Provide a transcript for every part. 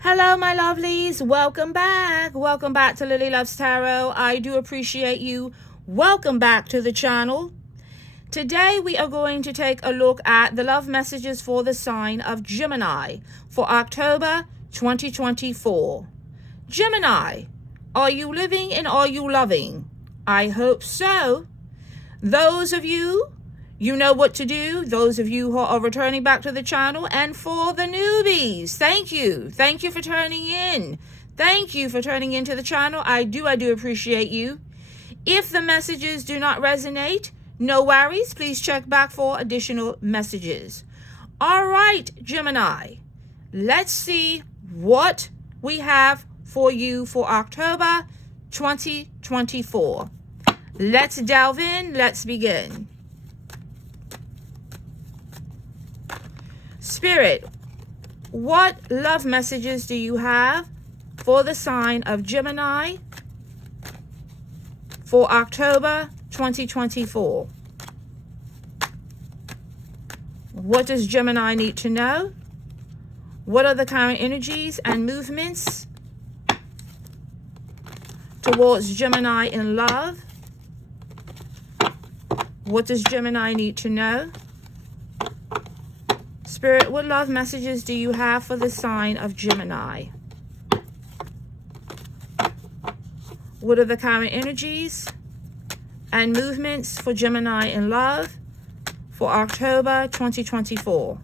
Hello, my lovelies. Welcome back. Welcome back to Lily Loves Tarot. I do appreciate you. Welcome back to the channel. Today, we are going to take a look at the love messages for the sign of Gemini for October 2024. Gemini, are you living and are you loving? I hope so. Those of you, you know what to do. Those of you who are returning back to the channel, and for the newbies, thank you. Thank you for turning in. Thank you for turning into the channel. I do appreciate you. If the messages do not resonate, no worries. Please check back for additional messages. All right, Gemini, let's see what we have for you for October 2024. Let's delve in. Let's begin. Spirit, what love messages do you have for the sign of Gemini for October 2024? What does Gemini need to know? What are the current energies and movements towards Gemini in love? What does Gemini need to know? Spirit, what love messages do you have for the sign of Gemini? What are the current energies and movements for Gemini in love for October 2024?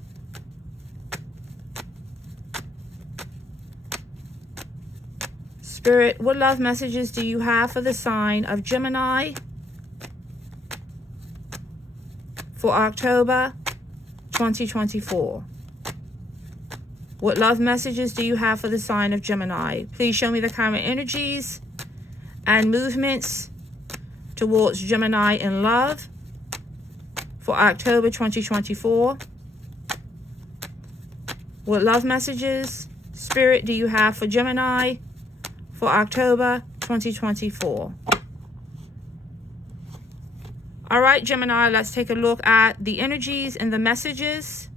Spirit, what love messages do you have for the sign of Gemini for October 2024? What love messages do you have for the sign of Gemini? Please show me the current energies and movements towards Gemini in love for October 2024. What love messages, Spirit, do you have for Gemini for October 2024? All right, Gemini, let's take a look at the energies and the messages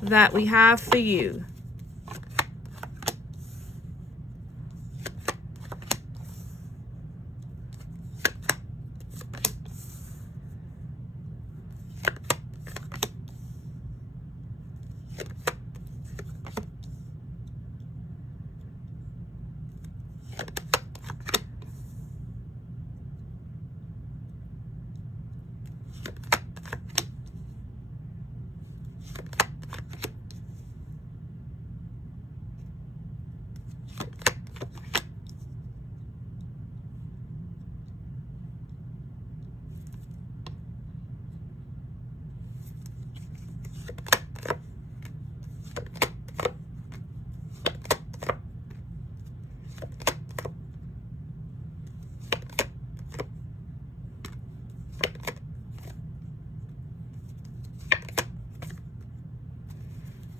that we have for you.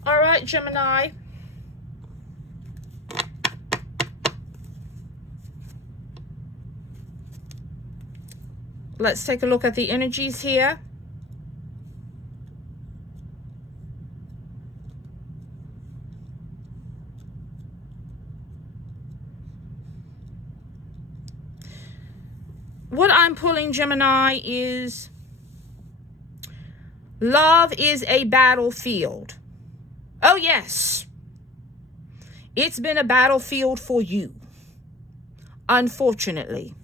All right, Gemini. Let's take a look at the energies here. What I'm pulling, Gemini, is love is a battlefield. Oh, yes. It's been a battlefield for you, unfortunately.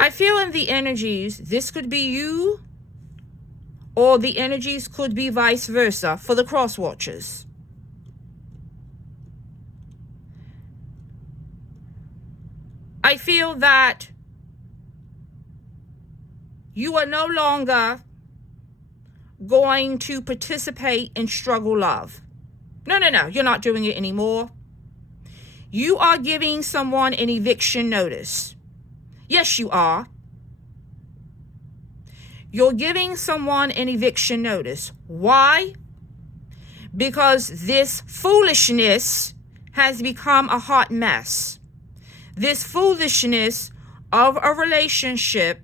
I feel in the energies, this could be you, or the energies could be vice versa for the cross watchers. I feel that you are no longer going to participate in struggle love. No, you're not doing it anymore. You are giving someone an eviction notice. Yes, you are. You're giving someone an eviction notice. Why? Because this foolishness has become a hot mess. This foolishness of a relationship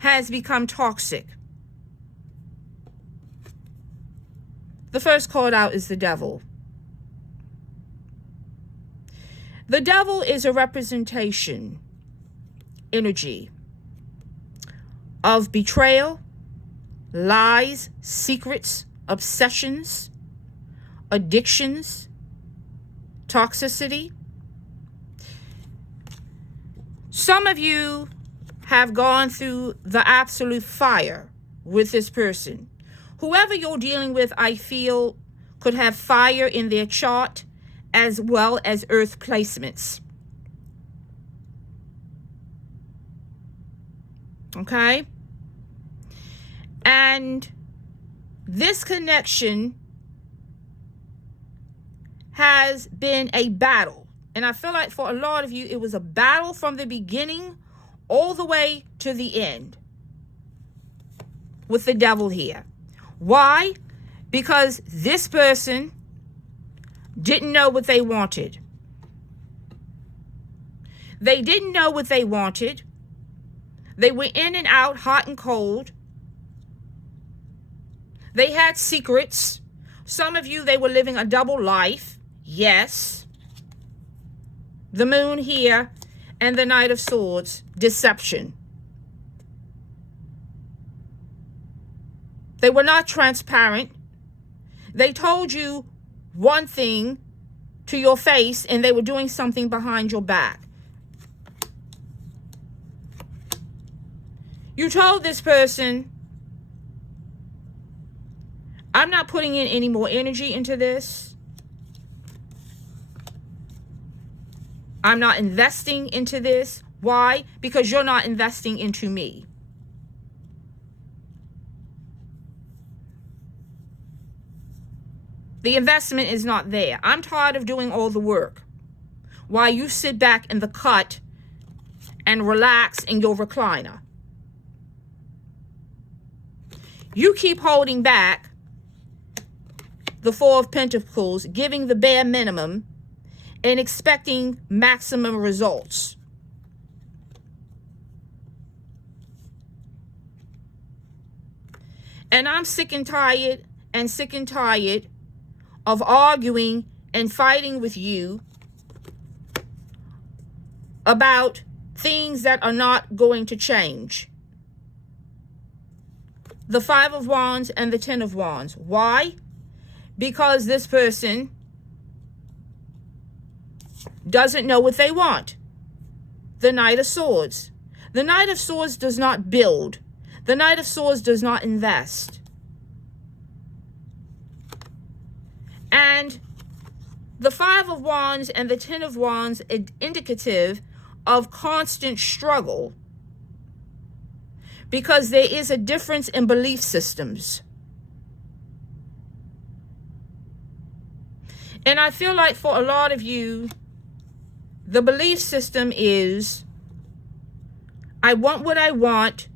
has become toxic. The first card out is the Devil. The Devil is a representation, energy of betrayal, lies, secrets, obsessions, addictions, toxicity. Some of you have gone through the absolute fire with this person. Whoever you're dealing with, I feel, could have fire in their chart as well as earth placements. Okay? And this connection has been a battle. And I feel like for a lot of you, it was a battle from the beginning all the way to the end with the Devil here. Why? Because this person didn't know what they wanted. They didn't know what they wanted. They were in and out, hot and cold. They had secrets. Some of you, they were living a double life. Yes. The Moon here and the Knight of Swords. Deception. They were not transparent. They told you one thing to your face and they were doing something behind your back. You told this person, I'm not putting in any more energy into this. I'm not investing into this. Why? Because you're not investing into me. The investment is not there. I'm tired of doing all the work while you sit back in the cut and relax in your recliner. You keep holding back the Four of Pentacles, giving the bare minimum and expecting maximum results. And I'm sick and tired of arguing and fighting with you about things that are not going to change. The Five of Wands and the Ten of Wands. Why? Because this person doesn't know what they want. The Knight of Swords. The Knight of Swords does not build. The Knight of Swords does not invest. And the Five of Wands and the Ten of Wands are indicative of constant struggle because there is a difference in belief systems. And I feel like for a lot of you, the belief system is, I want what I want.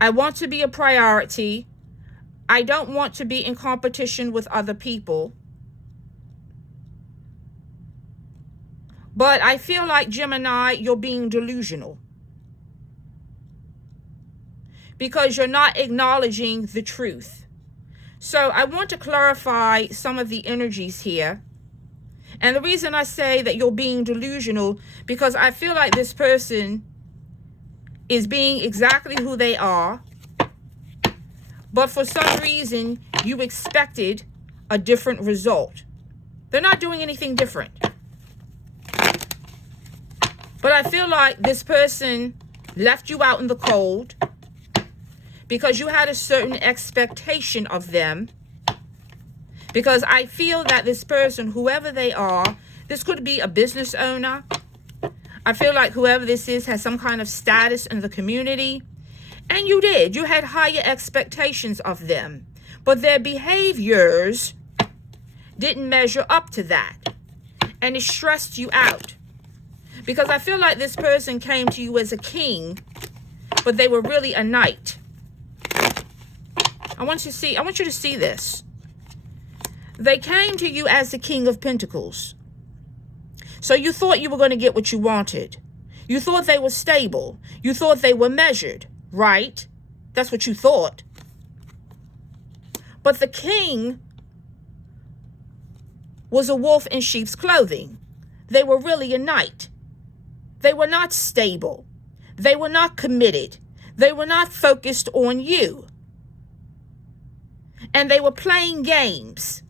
I want to be a priority. I don't want to be in competition with other people. But I feel like, Gemini, you're being delusional. Because you're not acknowledging the truth. So I want to clarify some of the energies here. And the reason I say that you're being delusional, because I feel like this person is being exactly who they are. But for some reason, you expected a different result. They're not doing anything different. But I feel like this person left you out in the cold because you had a certain expectation of them. Because I feel that this person, whoever they are, this could be a business owner. I feel like whoever this is has some kind of status in the community. And you did. You had higher expectations of them. But their behaviors didn't measure up to that. And it stressed you out. Because I feel like this person came to you as a king, but they were really a knight. I want you to see this. They came to you as the King of Pentacles. So you thought you were going to get what you wanted. You thought they were stable. You thought they were measured, right? That's what you thought. But the king was a wolf in sheep's clothing. They were really a knight. They were not stable. They were not committed. They were not focused on you. And they were playing games.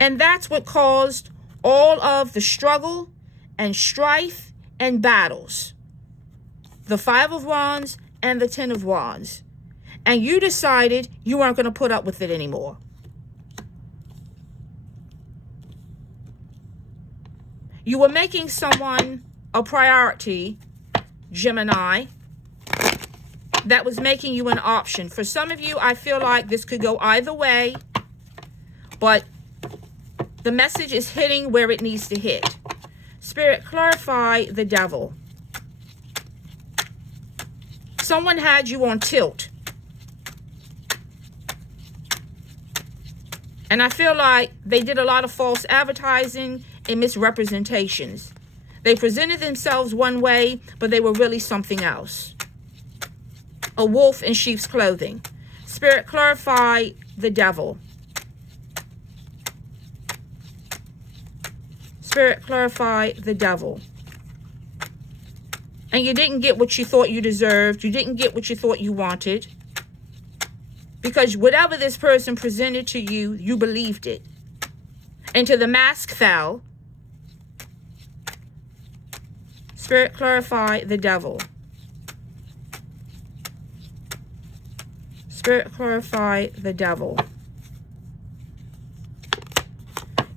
And that's what caused all of the struggle and strife and battles. The Five of Wands and the Ten of Wands. And you decided you weren't going to put up with it anymore. You were making someone a priority, Gemini, that was making you an option. For some of you, I feel like this could go either way, but the message is hitting where it needs to hit. Spirit, clarify the Devil. Someone had you on tilt. And I feel like they did a lot of false advertising and misrepresentations. They presented themselves one way, but they were really something else. A wolf in sheep's clothing. Spirit, clarify the Devil. Spirit, clarify the Devil. And you didn't get what you thought you deserved. You didn't get what you thought you wanted. Because whatever this person presented to you, you believed it. Until the mask fell. Spirit, clarify the Devil. Spirit, clarify the Devil.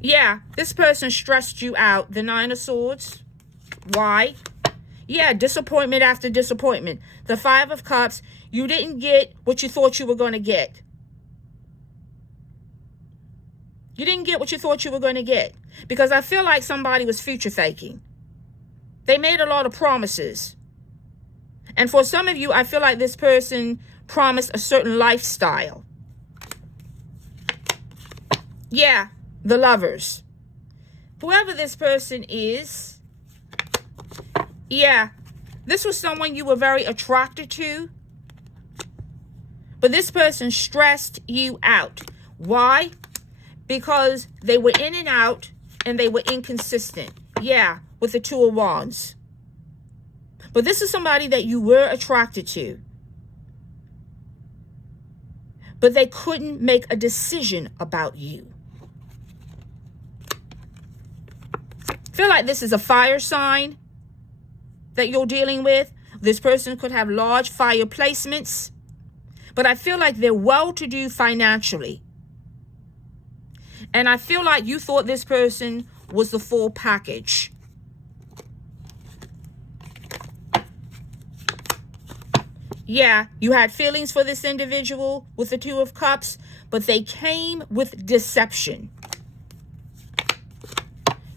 Yeah, this person stressed you out. The Nine of Swords. Why? Yeah, disappointment after disappointment. The Five of Cups. You didn't get what you thought you were going to get. You didn't get what you thought you were going to get. Because I feel like somebody was future faking. They made a lot of promises. And for some of you, I feel like this person promised a certain lifestyle. Yeah, the Lovers. Whoever this person is, yeah, this was someone you were very attracted to. But this person stressed you out. Why? Because they were in and out and they were inconsistent. Yeah, with the Two of Wands. But this is somebody that you were attracted to. But they couldn't make a decision about you. I feel like this is a fire sign that you're dealing with. This person could have large fire placements. But I feel like they're well-to-do financially. And I feel like you thought this person was the full package. Yeah, you had feelings for this individual with the Two of Cups, but they came with deception.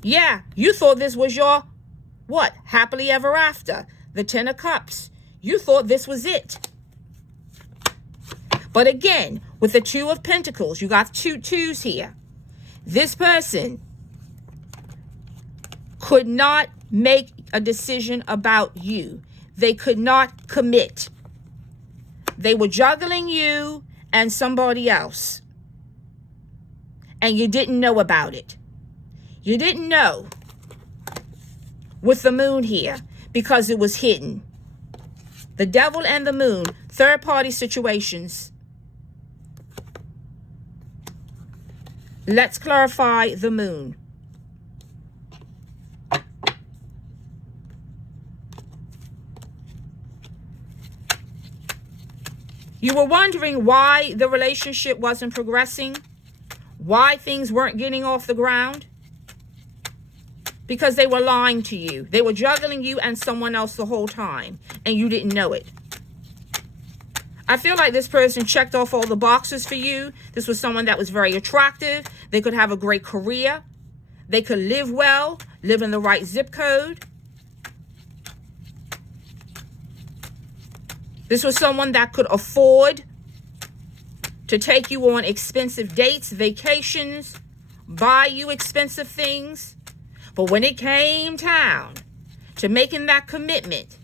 Yeah, you thought this was your, what, happily ever after. The Ten of Cups. You thought this was it. But again, with the Two of Pentacles, you got two twos here. This person could not make a decision about you. They could not commit. They were juggling you and somebody else. And you didn't know about it. You didn't know with the Moon here because it was hidden. The Devil and the Moon, third-party situations. Let's clarify the Moon. You were wondering why the relationship wasn't progressing, why things weren't getting off the ground. Because they were lying to you. They were juggling you and someone else the whole time, and you didn't know it. I feel like this person checked off all the boxes for you. This was someone that was very attractive. They could have a great career. They could live well, live in the right zip code. This was someone that could afford to take you on expensive dates, vacations, buy you expensive things. But when it came time to making that commitment,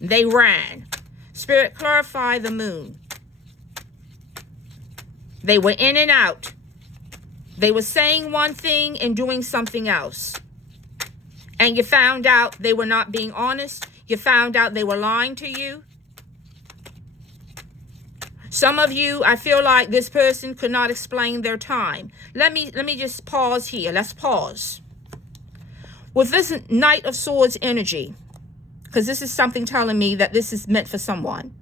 they ran. Spirit, clarify the Moon. They were in and out. They were saying one thing and doing something else. And you found out they were not being honest. You found out they were lying to you. Some of you, I feel like this person could not explain their time. Let me just pause here. Let's pause. With this Knight of Swords energy, because this is something telling me that this is meant for someone.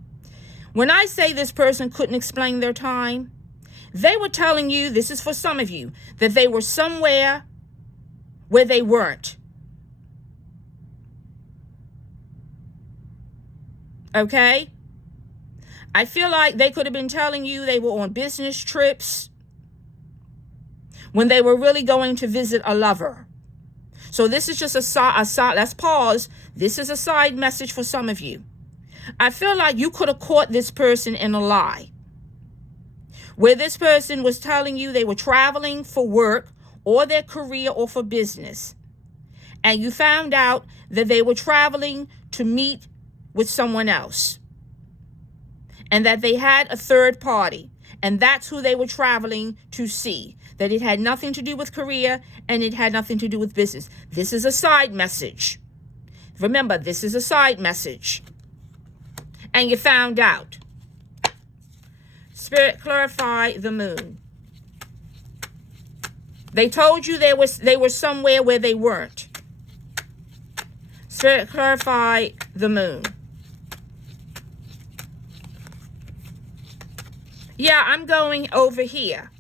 When I say this person couldn't explain their time, they were telling you, this is for some of you, that they were somewhere where they weren't. Okay? I feel like they could have been telling you they were on business trips when they were really going to visit a lover. So this is just a side, let's pause. This is a side message for some of you. I feel like you could have caught this person in a lie, where this person was telling you they were traveling for work or their career or for business. And you found out that they were traveling to meet with someone else. And that they had a third party. And that's who they were traveling to see. That it had nothing to do with career and it had nothing to do with business. This is a side message. Remember, this is a side message. And you found out. Spirit, clarify the moon. They told you they were somewhere where they weren't. Spirit, clarify the moon. Yeah, I'm going over here.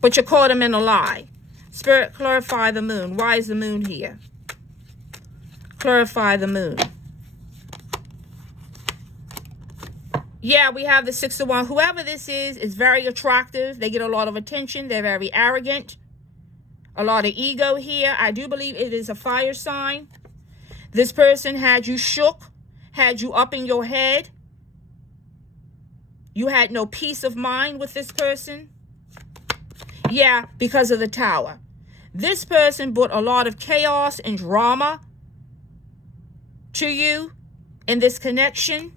But you caught him in a lie. Spirit, clarify the moon. Why is the moon here? Clarify the moon. Yeah, we have the Six of Wands. Whoever this is very attractive. They get a lot of attention. They're very arrogant. A lot of ego here. I do believe it is a fire sign. This person had you shook, had you up in your head. You had no peace of mind with this person. Yeah, because of the Tower. This person brought a lot of chaos and drama to you in this connection.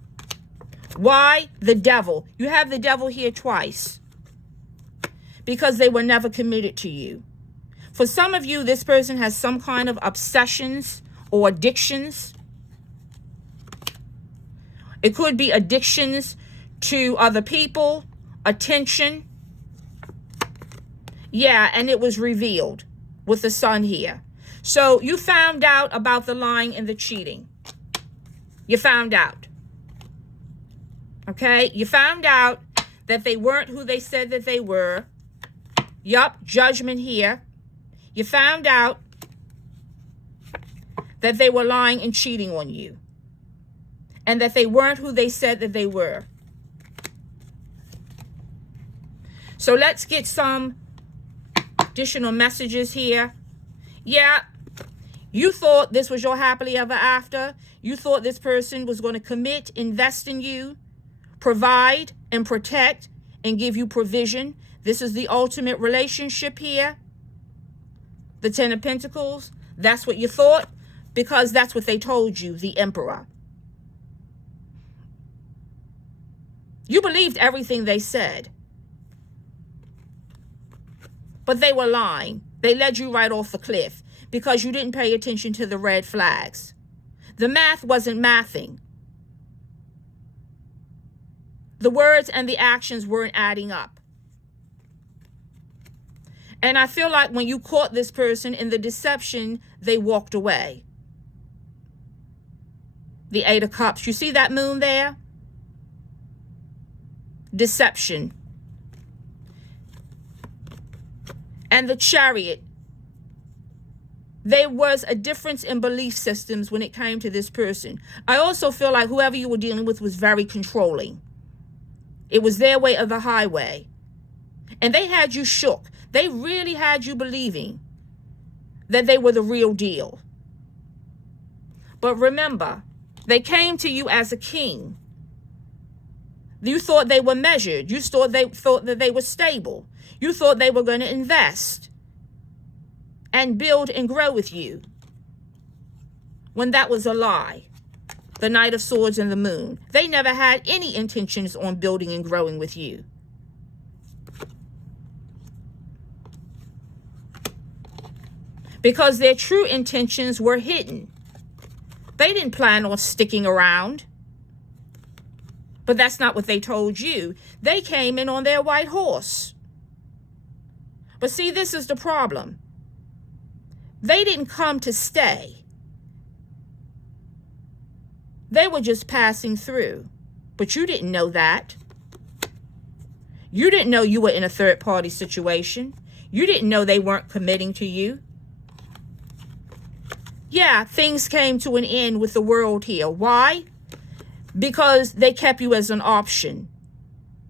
Why? The Devil. You have the Devil here twice. Because they were never committed to you. For some of you, this person has some kind of obsessions or addictions. It could be addictions to other people, attention. Yeah, and it was revealed with the Sun here. So you found out about the lying and the cheating. You found out. Okay? You found out that they weren't who they said that they were. Yup, judgment here. You found out that they were lying and cheating on you. And that they weren't who they said that they were. So let's get some additional messages here. Yeah, you thought this was your happily ever after. You thought this person was going to commit, invest in you, provide and protect and give you provision. This is the ultimate relationship here. The Ten of Pentacles. That's what you thought because that's what they told you, the Emperor. You believed everything they said. But they were lying. They led you right off the cliff because you didn't pay attention to the red flags. The math wasn't mathing. The words and the actions weren't adding up. And I feel like when you caught this person in the deception, they walked away. The Eight of Cups. You see that moon there? Deception. And the Chariot. There was a difference in belief systems when it came to this person. I also feel like whoever you were dealing with was very controlling. It was their way or the highway. And they had you shook. They really had you believing that they were the real deal. But remember, they came to you as a king. You thought they were measured. You thought that they were stable. You thought they were going to invest and build and grow with you. When that was a lie. The Knight of Swords and the Moon. They never had any intentions on building and growing with you. because their true intentions were hidden. They didn't plan on sticking around. But that's not what they told you. They came in on their white horse. But see, this is the problem. They didn't come to stay. They were just passing through. But you didn't know that. You didn't know you were in a third-party situation. You didn't know they weren't committing to you. Yeah, things came to an end with the world here. Why? Because they kept you as an option.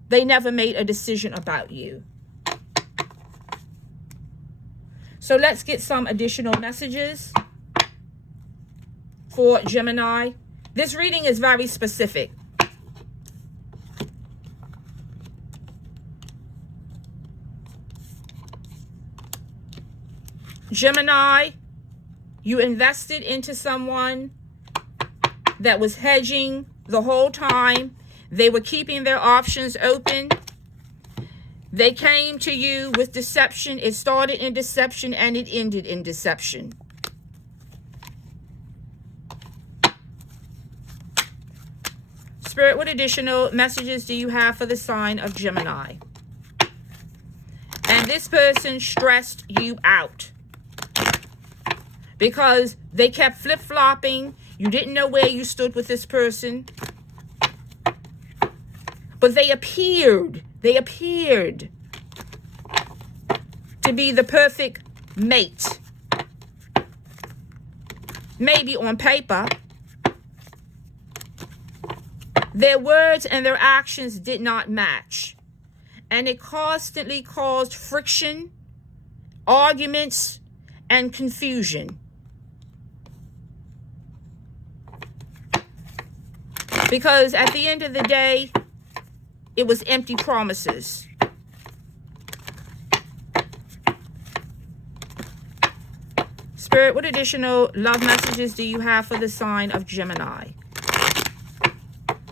They never made a decision about you. So let's get some additional messages for Gemini. This reading is very specific. Gemini, you invested into someone that was hedging the whole time. They were keeping their options open. They came to you with deception. It started in deception and it ended in deception. Spirit, what additional messages do you have for the sign of Gemini? And this person stressed you out because they kept flip-flopping. You didn't know where you stood with this person. But they appeared to be the perfect mate. Maybe on paper. Their words and their actions did not match. And it constantly caused friction, arguments, and confusion. Because at the end of the day, it was empty promises. Spirit, what additional love messages do you have for the sign of Gemini?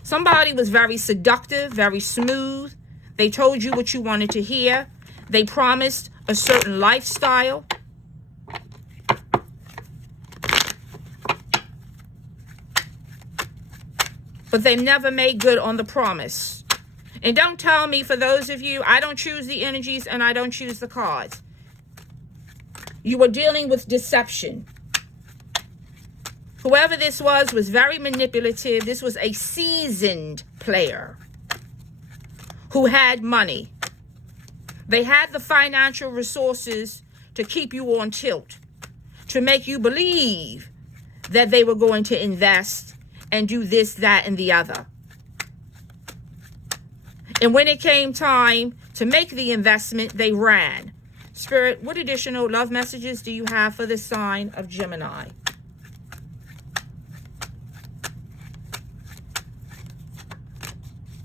Somebody was very seductive, very smooth. They told you what you wanted to hear. They promised a certain lifestyle. But they never made good on the promise. And don't tell me, for those of you, I don't choose the energies and I don't choose the cards. You were dealing with deception. Whoever this was very manipulative. This was a seasoned player who had money. They had the financial resources to keep you on tilt, to make you believe that they were going to invest and do this, that, and the other. And when it came time to make the investment, they ran. Spirit, what additional love messages do you have for the sign of Gemini?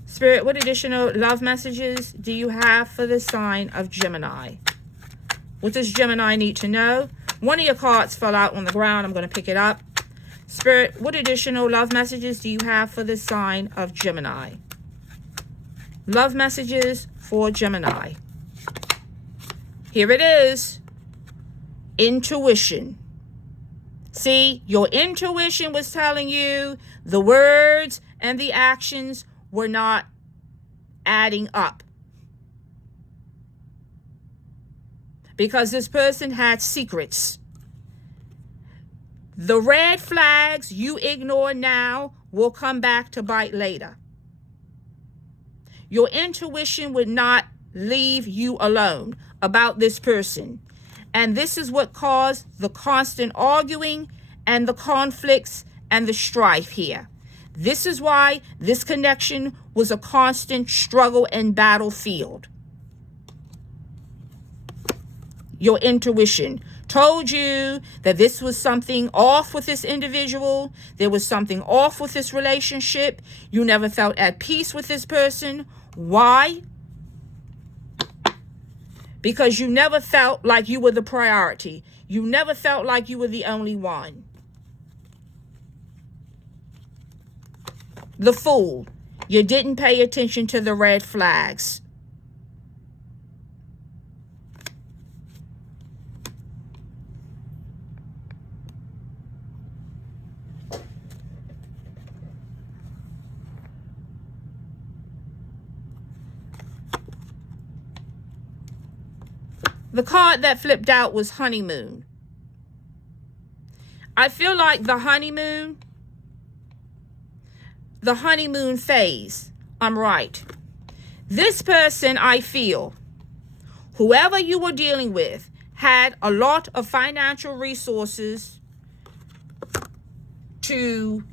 Spirit, what additional love messages do you have for the sign of Gemini? What does Gemini need to know? One of your cards fell out on the ground. I'm going to pick it up. Spirit, what additional love messages do you have for the sign of Gemini? Love messages for Gemini. Here it is. Intuition. See, your intuition was telling you the words and the actions were not adding up. Because this person had secrets. The red flags you ignore now will come back to bite later. Your intuition would not leave you alone about this person. And this is what caused the constant arguing and the conflicts and the strife here. This is why this connection was a constant struggle and battlefield. Your intuition told you that this was something off with this individual. There was something off with this relationship. You never felt at peace with this person. Why? Because you never felt like you were the priority. You never felt like you were the only one. The Fool. You didn't pay attention to the red flags. The card that flipped out was honeymoon. I feel like the honeymoon phase, I'm right. This person, I feel, whoever you were dealing with, had a lot of financial resources to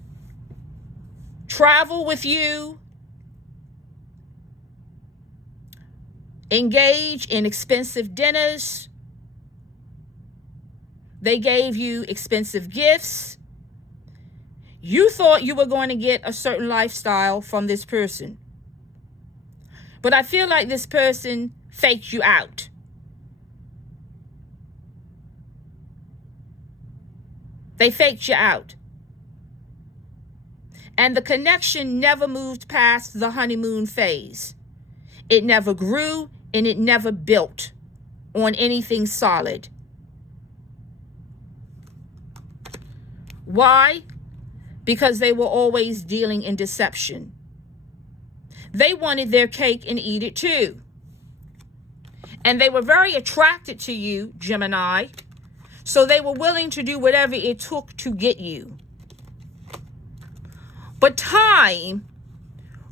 travel with you, engage in expensive dinners. They gave you expensive gifts. You thought you were going to get a certain lifestyle from this person. But I feel like this person faked you out. They faked you out. And the connection never moved past the honeymoon phase. It never grew and it never built on anything solid. Why? Because they were always dealing in deception. They wanted their cake and eat it too. And they were very attracted to you, Gemini, so they were willing to do whatever it took to get you. But time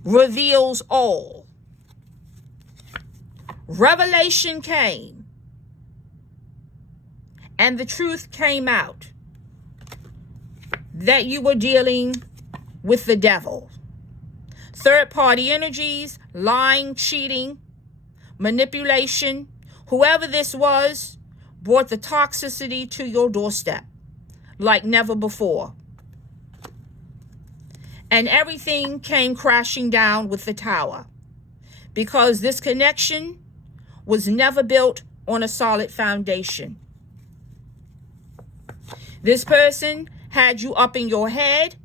reveals all. Revelation came, and the truth came out that you were dealing with the devil. Third-party energies, lying, cheating, manipulation. Whoever this was brought the toxicity to your doorstep like never before. And everything came crashing down with the tower because this connection was never built on a solid foundation. This person had you up in your head,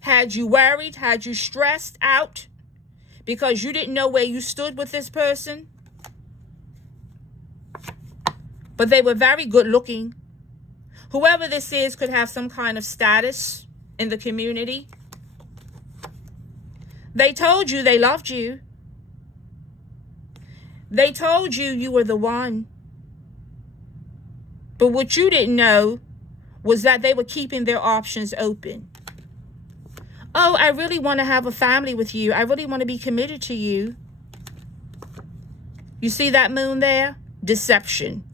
had you worried, had you stressed out because you didn't know where you stood with this person. But they were very good looking. Whoever this is could have some kind of status in the community. They told you they loved you. They told you you were the one. But what you didn't know was that they were keeping their options open. Oh, I really want to have a family with you. I really want to be committed to you. You see that moon there? Deception.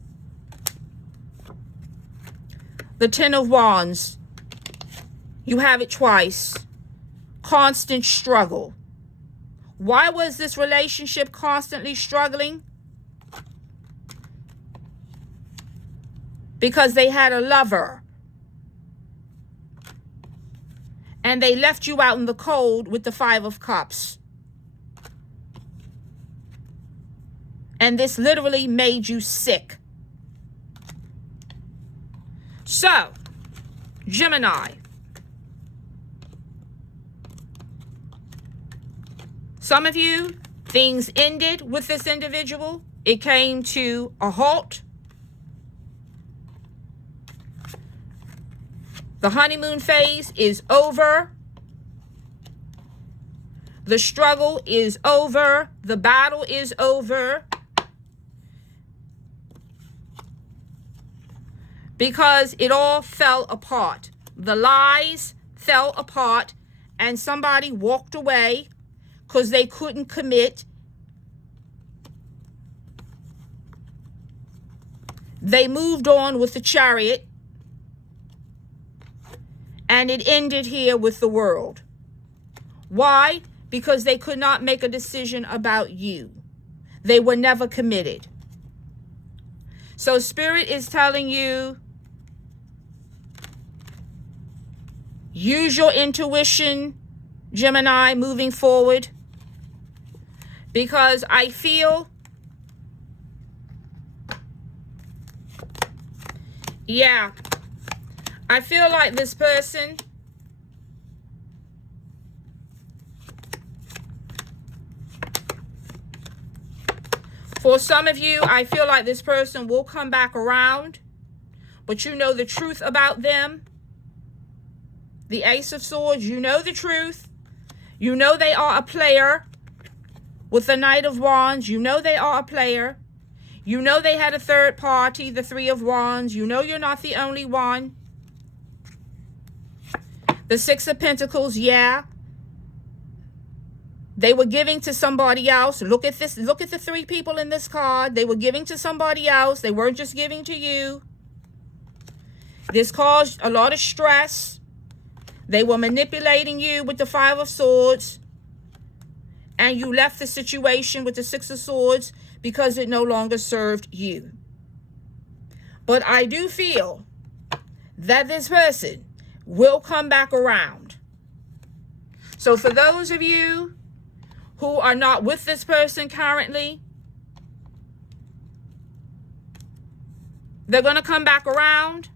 The Ten of Wands. You have it twice. Constant struggle. Why was this relationship constantly struggling? Because they had a lover. And they left you out in the cold with the Five of Cups. And this literally made you sick. So, Gemini. Some of you, things ended with this individual. It came to a halt. The honeymoon phase is over. The struggle is over. The battle is over. Because it all fell apart. The lies fell apart and somebody walked away because they couldn't commit. They moved on with the Chariot. And it ended here with the World. Why? Because they could not make a decision about you. They were never committed. So Spirit is telling you, use your intuition, Gemini, moving forward. Because I feel, yeah, I feel like this person for some of you, I feel like this person will come back around, but you know the truth about them. The Ace of Swords, you know the truth. You know they are a player. With the Knight of Wands, you know they are a player. You know they had a third party, the Three of Wands. You know you're not the only one. The Six of Pentacles, yeah. They were giving to somebody else. Look at this. Look at the three people in this card. They were giving to somebody else. They weren't just giving to you. This caused a lot of stress. They were manipulating you with the Five of Swords. And you left the situation with the Six of Swords because it no longer served you. But I do feel that this person will come back around. So for those of you who are not with this person currently, they're going to come back around.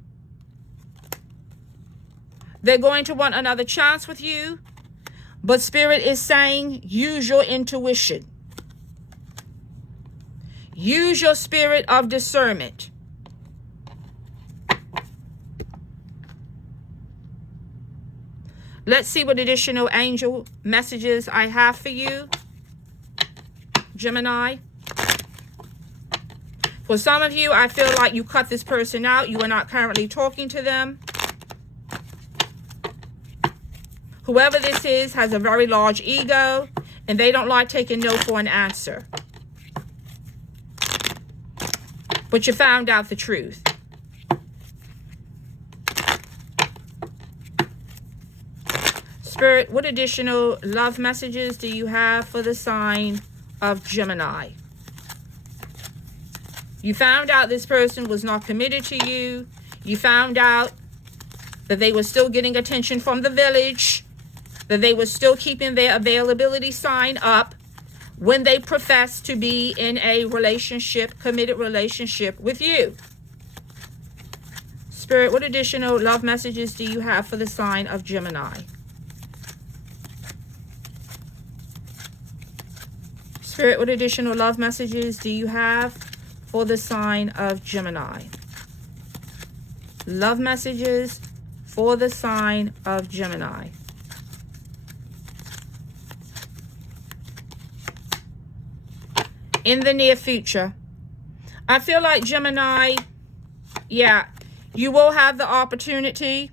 They're going to want another chance with you. But Spirit is saying, use your intuition. Use your spirit of discernment. Let's see what additional angel messages I have for you, Gemini. For some of you, I feel like you cut this person out. You are not currently talking to them. Whoever this is has a very large ego, and they don't like taking no for an answer. But you found out the truth. Spirit, what additional love messages do you have for the sign of Gemini? You found out this person was not committed to you. You found out that they were still getting attention from the village, that they were still keeping their availability sign up when they professed to be in a relationship, committed relationship with you. Spirit, what additional love messages do you have for the sign of Gemini? Spirit, what additional love messages do you have for the sign of Gemini? Love messages for the sign of Gemini. In the near future, I feel like Gemini, yeah, you will have the opportunity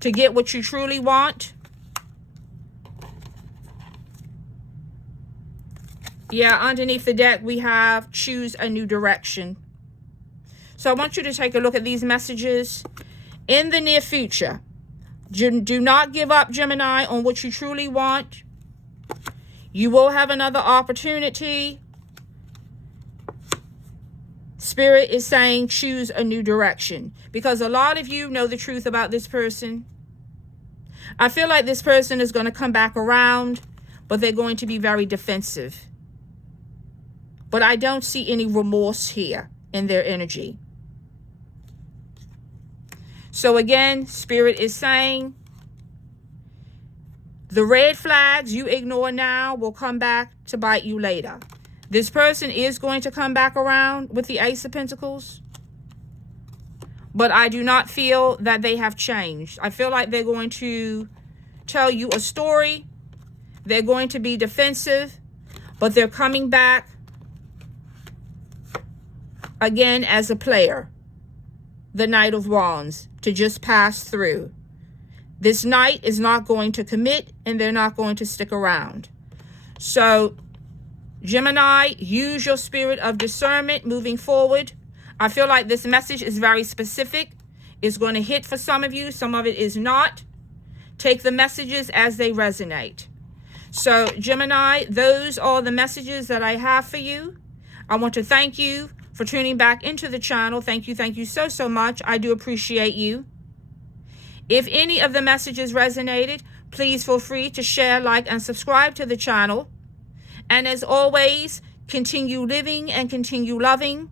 to get what you truly want. Yeah, underneath the deck, we have choose a new direction. So I want you to take a look at these messages. In the near future, do not give up, Gemini, on what you truly want. You will have another opportunity. Spirit is saying choose a new direction, because a lot of you know the truth about this person. I feel like this person is going to come back around, but they're going to be very defensive. But I don't see any remorse here in their energy. So again, Spirit is saying the red flags you ignore now will come back to bite you later. This person is going to come back around with the Ace of Pentacles. But I do not feel that they have changed. I feel like they're going to tell you a story. They're going to be defensive, but they're coming back again as a player. The Knight of Wands, to just pass through. This knight is not going to commit, and they're not going to stick around. So, Gemini, use your spirit of discernment moving forward. I feel like this message is very specific. It's going to hit for some of you. Some of it is not. Take the messages as they resonate. So, Gemini, those are the messages that I have for you. I want to thank you for tuning back into the channel. Thank you so much. I do appreciate you. If any of the messages resonated, please feel free to share, like, and subscribe to the channel. And as always, continue living and continue loving.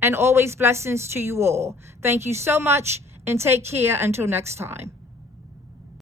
And always blessings to you all. Thank you so much, and take care until next time.